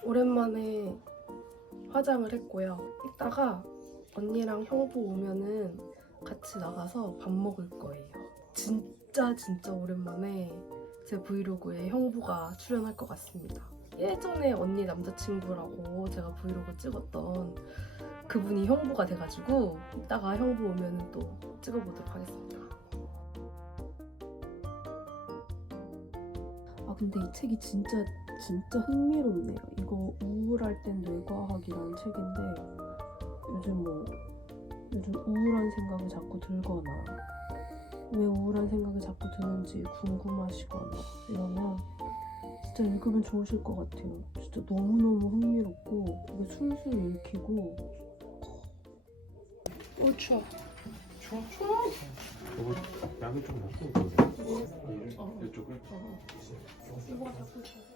오랜만에 화장을 했고요. 이따가 언니랑 형부 오면은 같이 나가서 밥 먹을 거예요. 진짜 오랜만에 제 브이로그에 형부가 출연할 것 같습니다. 예전에 언니 남자친구라고 제가 브이로그 찍었던 그분이 형부가 돼가지고 이따가 형부 오면은 또 찍어보도록 하겠습니다. 아 근데 이 책이 진짜 흥미롭네요. 이거 우울할 땐 뇌과학이라는 책인데 요즘 우울한 생각이 자꾸 들거나 왜 우울한 생각이 자꾸 드는지 궁금하시거나 이러면 진짜 읽으면 좋으실 것 같아요. 진짜 너무너무 흥미롭고 이게 술술 읽히고 추워. 추워? 저거 약을 좀 먹고 그래. 이쪽을? 이거가 자꾸 추워.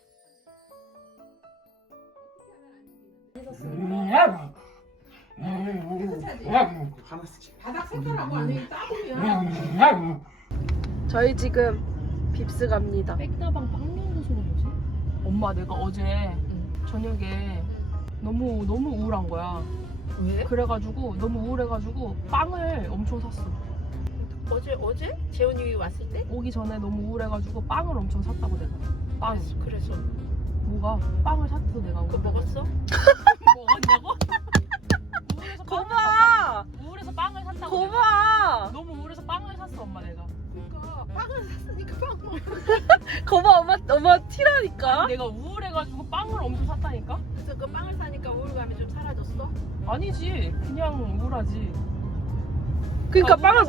하나씩. 바닥 색깔하고 아니 따보면 저희 지금 빕스 갑니다. 백다방 빵 소리 뭐지? 엄마 내가 어제 저녁에 너무 우울한 거야. 왜? 그래가지고 너무 우울해가지고 빵을 엄청 샀어. 어제? 재훈이 왔을 때? 오기 전에 너무 우울해가지고 빵을 엄청 샀다고 내가. 빵. 그래서 뭐가? 빵을 샀어 내가. 그거 먹었어? 먹었냐고? 우울해서 거봐! 우울해서 빵을 샀다고. 내가. 거봐! 너무 우울해서 빵을 샀어 엄마 내가. 그러니까 빵을 샀으니까 빵 먹어. 거봐 엄마 티라니까? 내가 우울해가지고 빵을 엄청 샀다니까? 그래서 그 빵을 사니까 우울감이 좀 사라졌어? 아니지 그냥 우울하지. 그러니까 아, 빵을 우울해서.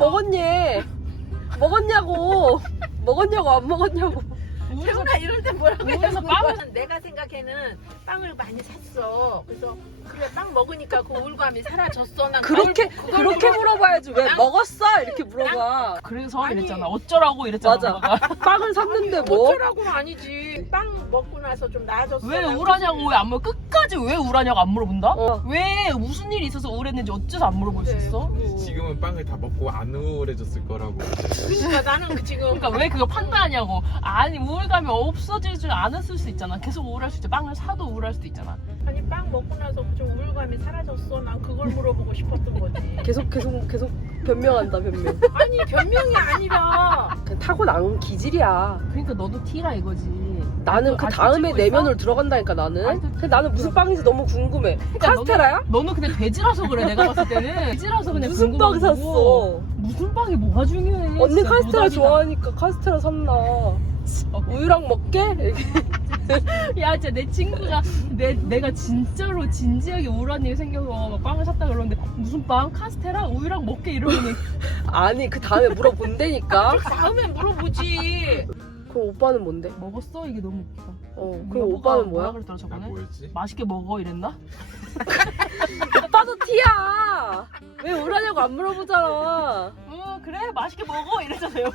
먹었냐고 안 먹었냐고. 우울해서 재훈아 이럴 때 뭐라고 우울해서 빵을 내가 생각에는 빵을 많이 샀어. 그래서 그래 빵 먹으니까 그 우울감이 사라졌어. 난 그렇게 그걸 물어봐야지. 왜 난- 먹었어? 이렇게 물어봐. 그래서 아니. 이랬잖아. 어쩌라고 이랬잖아. 맞아. 엄마가. 빵을 샀는데 뭐? 어쩌라고는 아니지. 빵 먹고 나서 좀 나아졌어. 왜 난 우울하냐고 왜 안 물어? 끝까지 왜 우울하냐고 안 물어본다? 어. 왜 무슨 일이 있어서 우울했는지 어째서 안 물어볼 수 그래, 있어? 그거. 지금은 빵을 다 먹고 안 우울해졌을 거라고. 그러니까 나는 지금 그러니까 왜 그거 판단하냐고. 아니 우울감이 없어지지 않았을 수 있잖아. 계속 우울할 수 있죠. 빵을 사도 우울할 수도 있잖아. 아니 빵 먹고 나서 좀 우울감이 사라졌어. 난 그걸 물어보고 싶었던 거지. 계속 변명한다 변명. 아니 변명이 아니라 그냥 타고난 기질이야. 그러니까 너도 T라 이거지. 나는 그 아직도 다음에 찍고 내면으로 들어간다니까 나는. 아직도 근데 나는 무슨 빵인지 너무 궁금해. 그러니까 카스테라야? 너는 그냥 돼지라서 그래. 내가 봤을 때는 돼지라서 그냥 무슨 빵 궁금한 거고. 샀어? 무슨 빵이 뭐가 중요해? 언니 진짜 카스테라 무답이다. 좋아하니까 카스테라 샀나? 우유랑 먹게? 이렇게. 야 진짜 내 친구가 내가 진짜로 진지하게 우울한 일이 생겨서 막 빵을 샀다 그러는데 무슨 빵? 카스테라? 우유랑 먹게 이러면 아니 그 다음에 물어본다니까. 다음에 물어보지. 그럼 오빠는 뭔데? 먹었어? 이게 너무 웃기다. 그럼 오빠는 뭐야? 그랬더라 나 저번에? 뭐였지? 맛있게 먹어 이랬나? 오빠도 티야. 왜 우울하냐고 안 물어보잖아. 그래 맛있게 먹어 이랬잖아요.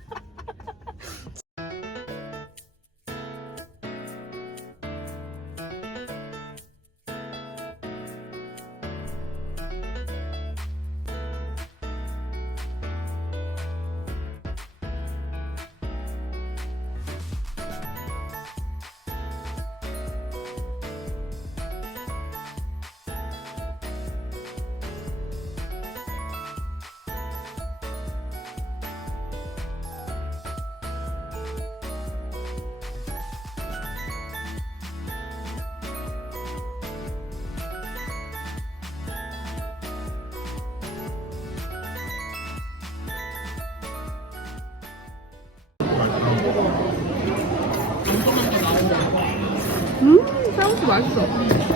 쌀국수 맛있어.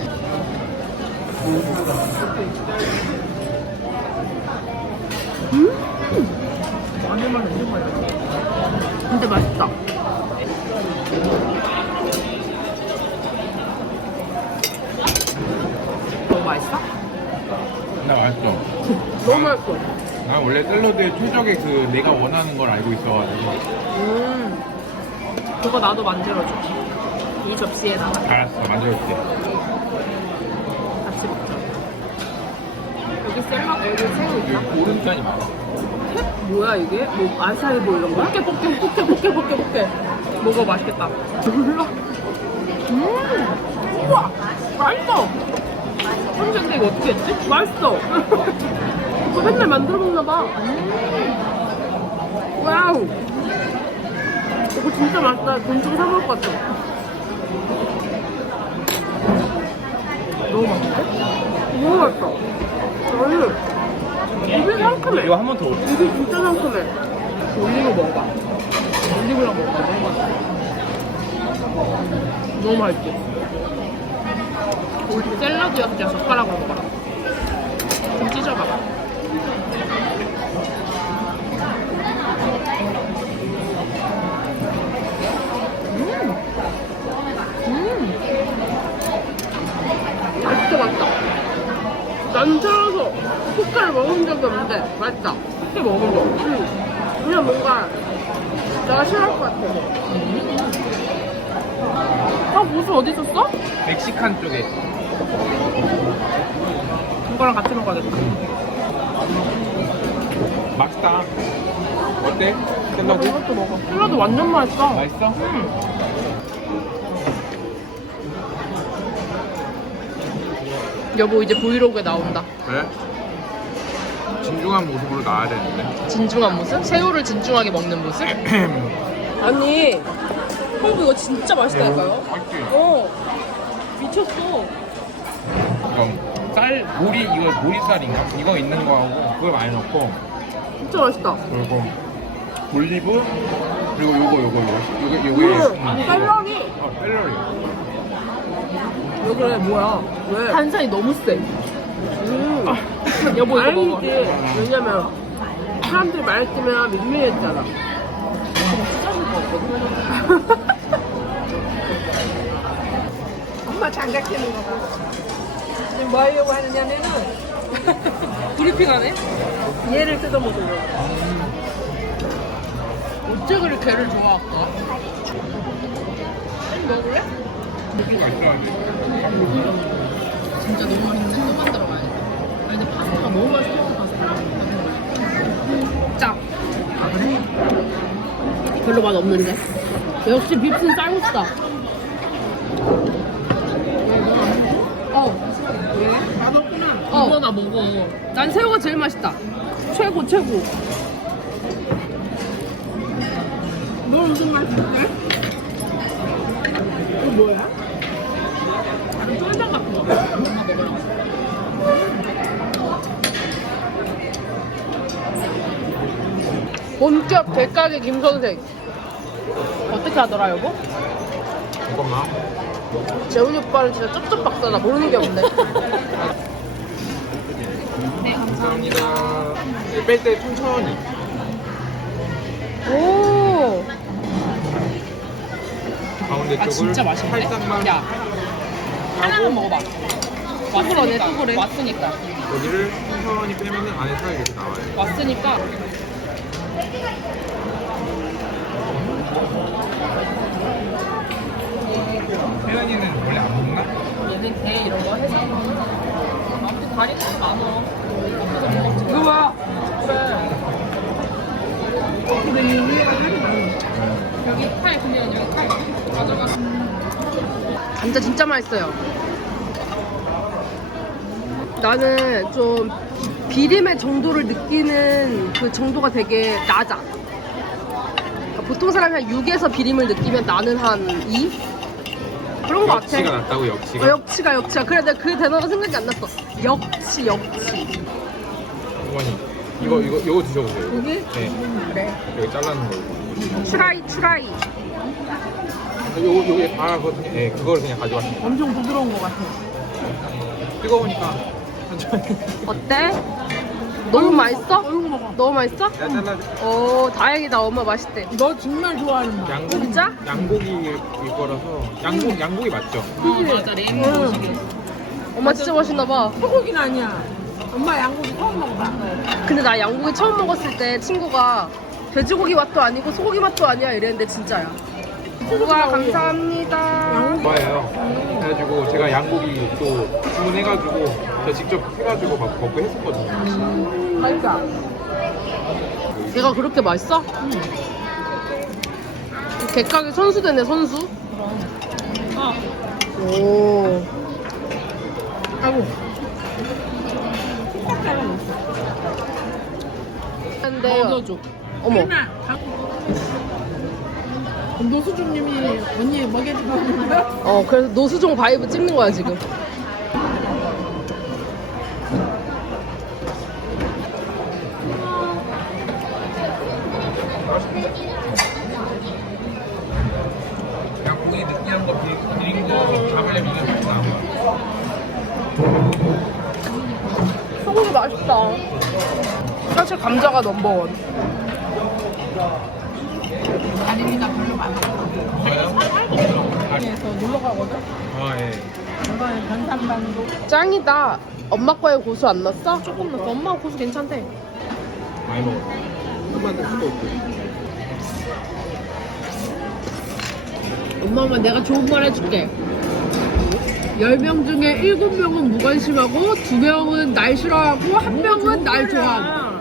근데 맛있다. 너무 맛있어? 나 맛있어. 너무 맛있어. 난 원래 샐러드의 최적의 그 내가 원하는 걸 알고 있어가지고. 그거 나도 만들어줘. 이 접시에다가 알았어, 만들어줄게. 같이 먹자. 여기 여기 새우 있다. 여기 오른편이 많아. 뭐야 이게? 뭐 아사이 뭐 이런 거야? 포케. 먹어 맛있겠다. 몰라. 우와. 맛있어. 근데 이거 어떻게 했지? 맛있어. 이거 맨날 만들어 먹나 봐. 와우. 이거 진짜 맛있다. 돈 주고 사 먹을 것 같아. 너무 맛있대? 너무 맛있어. 아니, 입이 상큼해. 이거 한 번 더 올려. 입이 진짜 상큼해. 올리브 먹어봐. 올리브랑 먹어봐. 너무 맛있지? 우리 샐러드야 그냥 젓가락으로 먹어라. 좀 찢어봐봐. 맛있어, 맛있다. 난 살아서 포카를 먹은 적이 없는데 맛있다. 꽤 먹은 거. 응. 그냥 뭔가 내가 싫어할 것 같아. 아 무슨 어디 있었어? 멕시칸 쪽에. 이거랑 같이 먹어야겠다. 맛있다. 어때? 샐러드? 이것도 먹어. 샐러드 완전 맛있어. 맛있어? 여보 이제 브이로그에 나온다. 그래? 진중한 모습으로 나와야 되는데. 진중한 모습? 새우를 진중하게 먹는 모습? 아니, 형부 이거 진짜 맛있다니까요? 맛있지? 어, 미쳤어. 이거 쌀, 보리, 이거 보리쌀인가? 이거 있는 거하고 그걸 많이 넣고 진짜 맛있다. 그리고 올리브 그리고 요게 샐러리. 샐러리. 왜 그래, 뭐야? 왜? 탄산이 너무 세. 여보 이거 먹어. 아니지. 왜냐면 사람들이 말했으면 민망했잖아. 엄마 장작 끼는 거 봐. 지금 뭐 하려고 하느냐면은 브리핑하네? 얘를 뜯어 먹으려고. 어째 그리 개를 좋아할까? 먹을래? 진짜 너무 맛있는데 또 만들어 가야겠다. 아니 근데 파스타가 너무 맛있어. 짭. 아 그래? 별로 맛 없는데. 역시 빕스는 쌀국수다. 왜? 다 먹구나. 이거 나 먹어. 난 새우가 제일 맛있다. 최고, 최고. 너 무슨 맛인데? 이거 뭐야? 다른 쫄장 같은 거. 엄마 먹으라고. 본격 대가게 김선생. 어떻게 하더라 여보? 잠깐만. 재훈이 오빠는 진짜 쩝쩝 박사다. 모르는 게 없네. 감사합니다. 뺄 때 천천히. 오. 가운데 아 쪽을 진짜 맛있는데? 살짝만 야 하나만 먹어봐. 뚜그러네, 뚜그래. 왔으니까. 여기를 천천히 빼면은 안에 살이 이렇게 나와요. 왔으니까. 혜연이는 원래 안 먹나? 얘는 대 이런 거 해서 아무튼 다리가 많어. 이거 봐. 여기 팔 그냥 여기 팔 가져가. 감자 진짜 맛있어요. 나는 좀 비림의 정도를 느끼는 그 정도가 되게 낮아. 그러니까 보통 사람이 한 6에서 비림을 느끼면 나는 한 2? 그런 거 같아. 역치가 낫다고 역치가. 역치가. 그래, 내가 그 단어가 생각이 안 났어. 역치. 어머니 이거 드셔보세요. 이거. 여기? 네. 그래. 여기 잘라는 거. 추라이. 요게 다거든요. 네, 그걸 그냥 가져왔습니다. 엄청 부드러운 것 같아. 뜨거우니까 천천히. 어때? 너무 맛있어? 너무 맛있어? 내가 잘라줄게. 오, 다행이다. 엄마 맛있대. 너 정말 좋아하는 맛. 양고기. 진짜? 양고기일 거라서 양고기 맞죠? 맞아 레인보우식이었어. 엄마 진짜 맛있나봐. 소고기는 아니야. 엄마 양고기 처음 먹어봐. 근데 나 양고기 처음 먹었을 때 친구가 돼지고기 맛도 아니고 소고기 맛도 아니야 이랬는데 진짜야. 우와, 감사합니다. 좋아해요. 그래가지고 제가 양고기 또 주문해가지고 제가 직접 해가지고 막 먹고 했었거든요. 맛있다. 얘가 그렇게 맛있어? 객가게 선수 되네, 선수. 오. 아이고. 근데 먹여줘. 어머. 노수준님이 언니 먹여주고 하는 거야? 그래서 노수종 바이브 찍는 거야 지금. 그냥 고기 느끼한 거 비린 거 잡으려면 이게 나은 거야. 소고기 맛있다. 사실 감자가 넘버원. 아닙니다. 별로 많아. 그래서 놀러 가거든. 아 예. 이번에 변산반도. 짱이다. 엄마 거에 고수 안 넣었어? 조금 넣었어. 엄마 고수 괜찮대. 많이 먹어. 한번도 수도 없고. 엄마 내가 좋은 말 해줄게. 10명 중에 7명은 무관심하고 2명은 날 싫어하고 1명은 날 좋아하고.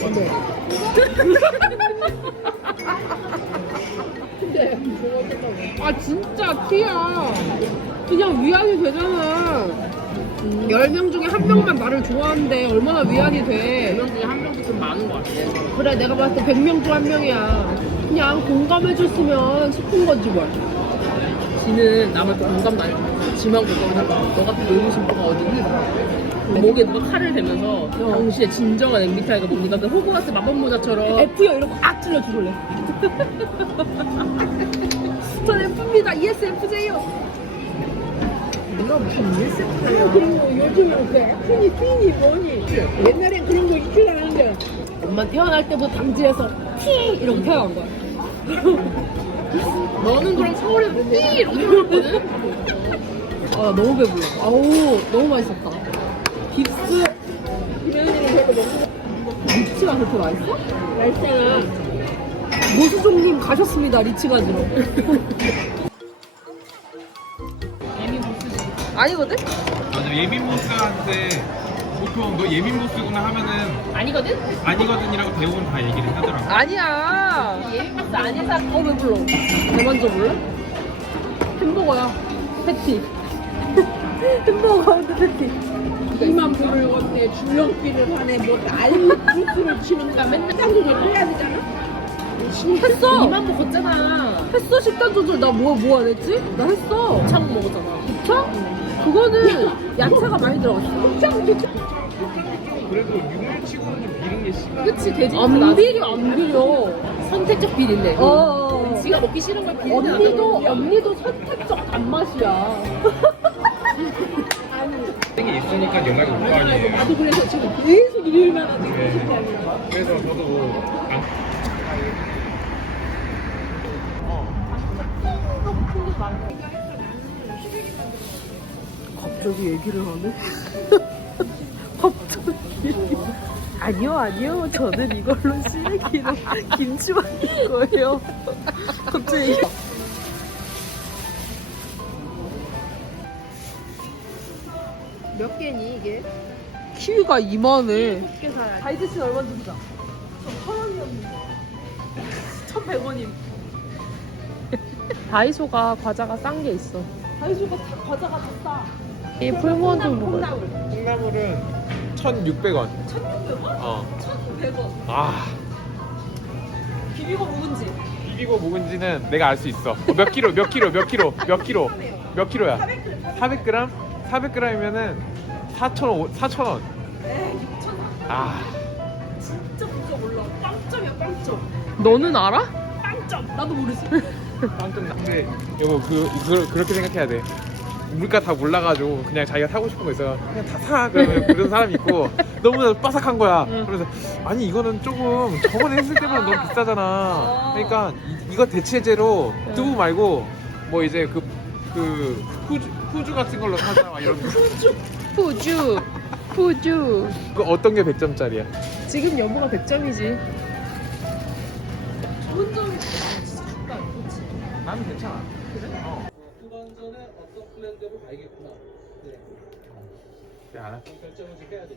아 진짜 티야. 그냥 위안이 되잖아. 10명 중에 1명만 나를 좋아하는데 얼마나 위안이 돼. 10명 중에 1명도 좀 많은 것 같아. 그래 내가 봤을 때 100명 중 1명이야. 그냥 공감해줬으면 싶은 거지 뭘. 지는 남한테 공감도 안 해줘. 지만 공감을 해봐. 너 같은 의무심보가 어디니? 목에 누가 칼을 대면서 당신의 진정한 MBTI가 뭡니까? 그 호그와트 마법모자처럼 F요 이러고 악 찔러 죽을래. 전 F입니다. ESFJ요. 내가 무슨 ESFJ야. 그리고 요즘은 그 F니 T니 뭐니. 옛날엔 그런 거 있지 않은데. 엄마 태어날 때부터 당지에서 T 이러고 태어난 거야. 너는 그럼 서울에서 삐 이렇게 태어났거든? 아 너무 배불러. 아우 너무 맛있었다. 깁스. 김현이는 별로 먹는 리치가 그렇게 맛있어? 맛있잖아. 노수종님 가셨습니다. 리치 가지러. 아니거든? 맞아 예민 보스한테 보통 너 예민 보스구나 하면은 아니거든? 아니거든이라고 대부분 다 얘기를 하더라고. 아니야. 예민박스 아닌 사람 배불러. 배 만져볼래? 햄버거야. 패티. 햄버거 가운데 패티. 2만 불을 걷네. 줄넘기를 하네. 뭐 난리 부스를 치는가. 맨날 한국을 해야 되잖아. 했어. 2만 보 걷잖아. 했어. 식단 조절. 나 뭐 안 했지? 나 했어. 곱창 먹었잖아. 곱창? 그거는 야채가 많이 들어갔어. 그래도 육류치고는 좀 비린 게 심한. 그치 돼지 안 비려, 안 비려. 선택적 비린내. 어. 지가 먹기 싫은 걸 비린내. 언니도 선택적 단맛이야. 생이 있으니까 연락이 올 거 아니에요. 나도 그래서 지금 계속 일만 하지. 네. 그래서 저도 갑자기 얘기를 하네? 갑자기. 아니요. 저는 이걸로 시래기랑 김치 만들 거예요. 갑자기. 몇 개니 이게? 키위가 이만해. 7개 사야 돼. 다이드 씨는 얼마 준다? 1,100원임. 다이소가 과자가 싼 게 있어. 다이소가 과자가 다 싸. 이 풀무원 좀 먹어요. 콩나물은 1,600원. 1,600원? 어. 1,100원. 아. 비비고 묵은지. 비비고 묵은지는 내가 알 수 있어. 몇 킬로야? 400g? 400g이면은 4,000원. 에이 6,000원. 아. 진짜 부쩍 올라. 빵점이야 빵점. 너는 알아? 빵점. 나도 모르지. 깜짝 근데 이거 그렇게 생각해야 돼. 물가 다 몰라가지고 그냥 자기가 사고 싶은 거 있어 그냥 다 사 그러면 그런 사람이 있고 너무 빠삭한 거야. 그래서 아니 이거는 조금 저번에 했을 때보다 너무 비싸잖아. 그러니까 이거 대체제로 두부 말고 뭐 이제 그 푸주 같은 걸로 사자 막 이런 거. 푸주. 그 어떤 게 100점짜리야? 지금 여보가 100점이지. 좋은 점이 진짜 좋다. 그렇지. 나는 괜찮아. 후반전에 어떤 플랜대로 가야겠구나. 안 할게. 결정을 좀 해야 돼.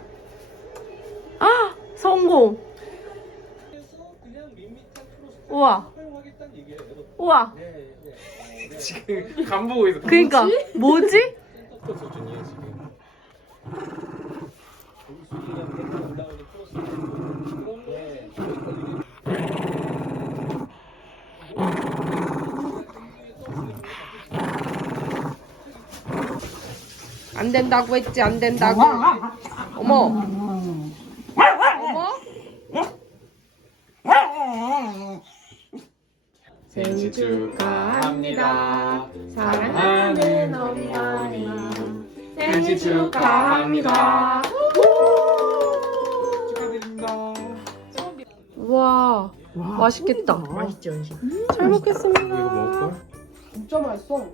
성공. 그래서 그냥 밋밋한 크로스 우와. 사용하겠다는 얘기예요. 우와. 네. 지금 간 보고 있어. 그니까 뭐지? 센터 수준이에요 지금. 수익이랑 팩이 올라오는 크로스 그런 게 안 된다고 했지 안 된다고. 어머. 어머. 생일 축하합니다. 사랑하는 엄마니 생일 축하합니다. 축하드립니다. 우와 맛있겠다. 맛있지 연식. 잘 먹겠습니다. 이거 먹을걸? 진짜 맛있어.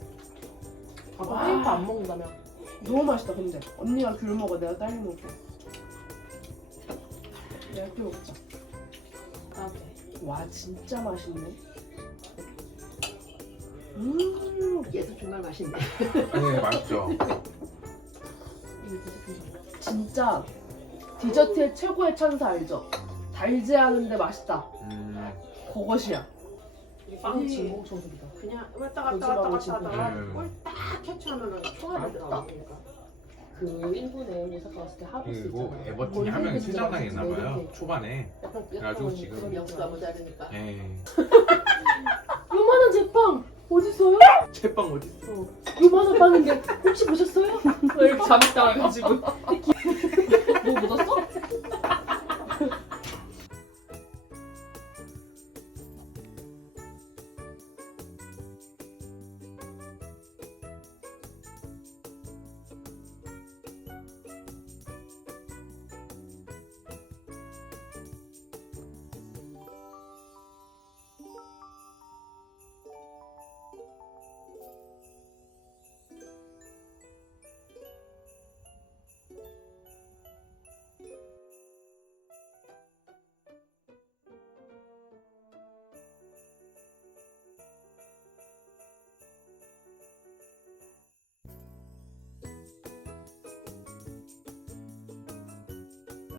파인프 안 먹는다며. 너무 맛있다 근데. 언니가 귤 먹어. 내가 딸기 먹게. 내가 귤 먹자. 와 진짜 맛있네. 얘도 정말 맛있네. 네, 맛있죠. 진짜 디저트의 최고의 찬사 알죠? 달지 않은데 맛있다. 그것이야. 빵 진공 소득이다. 그냥 왔다 갔다 거짓말 왔다 치고. 갔다 하다가 네. 꼴딱 캐치하면은 초과되더라고. 그러니까 그 일본에 오사카 갔을 때 하부스 그리고 있잖아. 에버튼이 한 명이 퇴장당했나 봐요. 이렇게 초반에. 약간 그래가지고 지금 그런 영수가 뭐 다르니까. 예. 요만한 제빵 어딨어요? 채빵 어디 있어? 요만한 빵인데 혹시 보셨어요? 이렇게 잠이 따라가지고.